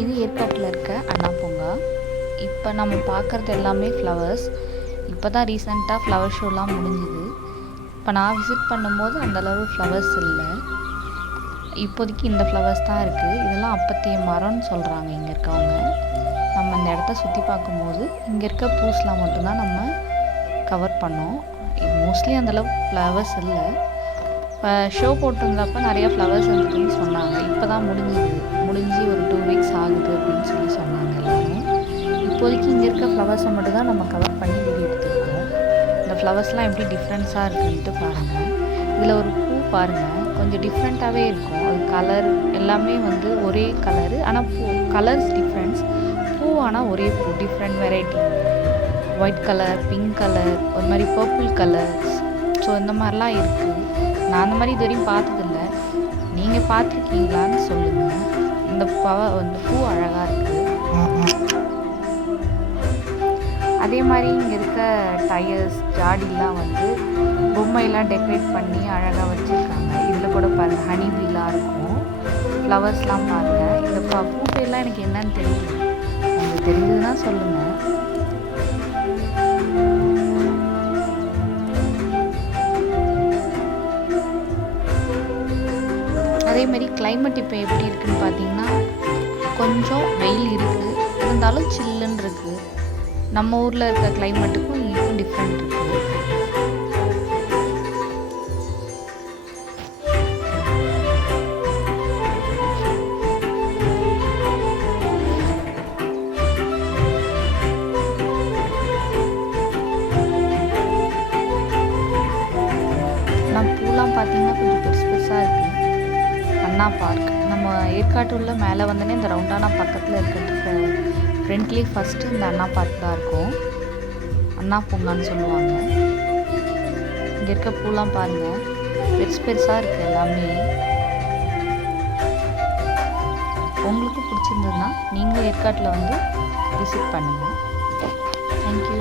இது ஏற்காட்டில் இருக்க அண்ணா பூங்கா. இப்போ நம்ம பார்க்குறது எல்லாமே ஃப்ளவர்ஸ். இப்போ தான் ரீசெண்டாக ஃப்ளவர் ஷோலாம் முடிஞ்சுது. இப்போ நான் விசிட் பண்ணும்போது அந்தளவு ஃப்ளவர்ஸ் இல்லை. இப்போதைக்கு இந்த ஃப்ளவர்ஸ் தான் இருக்குது. இதெல்லாம் அப்பத்திய மரம்னு சொல்கிறாங்க இங்கே இருக்கவங்க. நம்ம இந்த இடத்த சுற்றி பார்க்கும்போது இங்கே இருக்க பூஸ்லாம் மட்டும்தான் நம்ம கவர் பண்ணோம். இது மோஸ்ட்லி அந்தளவு ஃப்ளவர்ஸ் இல்லை. இப்போ ஷோ போட்டிருந்தப்போ நிறையா ஃப்ளவர்ஸ் வந்துட்டுன்னு சொன்னாங்க. இப்போ தான் முடிஞ்சு ஒரு 2 வீக்ஸ் ஆகுது அப்படின்னு சொன்னாங்க எல்லோரும். இப்போதைக்கு இங்கே இருக்க ஃப்ளவர்ஸை மட்டும் தான் நம்ம கவர் பண்ணி வீடியோ எடுத்துருக்கோம். இந்த ஃப்ளவர்ஸ்லாம் எப்படி டிஃப்ரென்ஸாக இருக்குன்ட்டு பாருங்கள். இதில் ஒரு பூ பாருங்கள், கொஞ்சம் டிஃப்ரெண்ட்டாகவே இருக்கும். அது கலர் எல்லாமே ஒரே கலரு, ஆனால் பூ கலர்ஸ் டிஃப்ரென்ஸ். பூ ஆனால் ஒரே பூ, different variety. White colour, pink colour, ஒரு மாதிரி பர்பிள் கலர்ஸ். ஸோ இந்த மாதிரிலாம் இருக்குது. நான் அந்த மாதிரி இது வரையும் பார்த்ததில்ல. நீங்கள் பார்த்துருக்கீங்களான்னு சொல்லுங்கள். இந்த பூ அழகாக இருக்குது. அதே மாதிரி இங்கே இருக்க டயர்ஸ், ஜாடிலாம் பொம்மையெல்லாம் டெக்கரேட் பண்ணி அழகாக வச்சுருக்காங்க. இதில் கூட பாருங்கள், ஹனி பீலாம் இருக்கும். ஃப்ளவர்ஸ்லாம் பாருங்கள். இந்த பூ பேர்லாம் எனக்கு என்னன்னு தெரியல. உங்களுக்கு தெரிஞ்சதுன்னா சொல்லுங்கள். அதேமாரி கிளைமேட் இப்போ எப்படி இருக்குதுன்னு பார்த்தீங்கன்னா, கொஞ்சம் வெயில் இருக்குது, இருந்தாலும் சில்லுன்னு இருக்குது. நம்ம ஊரில் இருக்க கிளைமேட்டுக்கும் இதுக்கும் டிஃப்ரெண்ட் இருக்குது. நம்ம பூலாம் பார்த்தீங்கன்னா கொஞ்சம் பெருசாக இருக்குது. அண்ணா பார்க். நம்ம ஏற்காட்டு உள்ள மேலே வந்தோடனே இந்த ரவுண்டானா பக்கத்தில் இருக்கிறது ஃப்ரெண்ட்லி ஃபஸ்ட்டு இந்த அண்ணா பார்க் தான் இருக்கும். அண்ணா பூங்கான்னு சொல்லுவாங்க. இங்கே இருக்க பூலாம் பாருங்கள், பெருசாக இருக்குது எல்லாமே. உங்களுக்கு பிடிச்சிருந்ததுன்னா நீங்களும் ஏற்காட்டில் விசிட் பண்ணுங்கள். தேங்க்யூ.